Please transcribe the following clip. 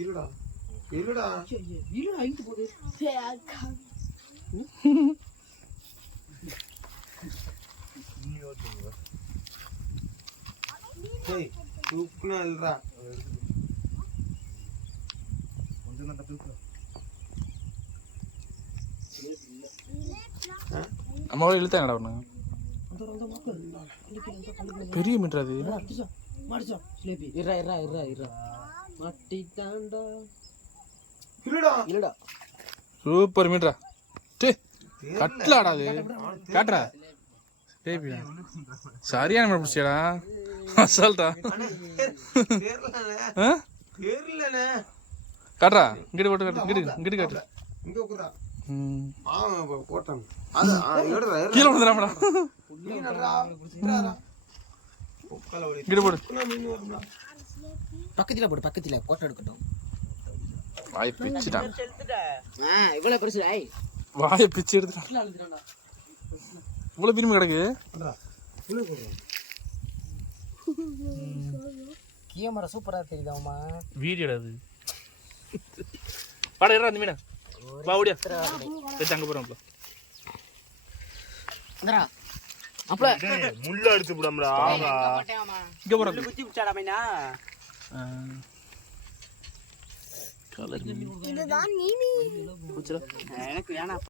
இருடா இருடா இருடா இழுத்து போடு ஏய் தூக்குனா இல்லடா கொஞ்சம் தான் தூக்கு அம்மாவோட இழுத்தா என்னடா ஒன்று பெரிய மீட்டர் அது மாடிச்சோம் ஸ்லேபி இருடா இருடா இருடா இருடா மாட்டிட்டான்டா இருடா இல்லடா சூப்பர் மீட்டரா டே கட்டலாடா அது காட்டுறா பேபி சரியான மீட்டர் பிடிச்சிடா அசால்ட்டா தெரியலனே தெரியலனே காட்டுறா இங்கிட்டு போட்டு காட்டு இங்கிட்டு காட்டு இங்க உட்கார்றா போட்டான் கீழே விழுந்துடாமடா இங்கிட்டு போடு பக்கத்துல போட்டோ எடுக்கட்டும் வாயை பிச்சுட்டான் இவ்வளவு பெருசு வாயை பிச்சு எடுத்துட்டான் இவ்வளோ திரும்பி கிடக்கு கேமரா சூப்பரா தெரியுதாமா வீடியோ அது பாட ஏறா அந்த மீனா வா ஓடியா வச்சு அங்கே போகிறோம் அப்பல முள்ள அடிச்சு விடாமடா இங்கே போகிறோம் குச்சி பிடிச்சாடா மைனா கலர் எனக்கு வேணாம்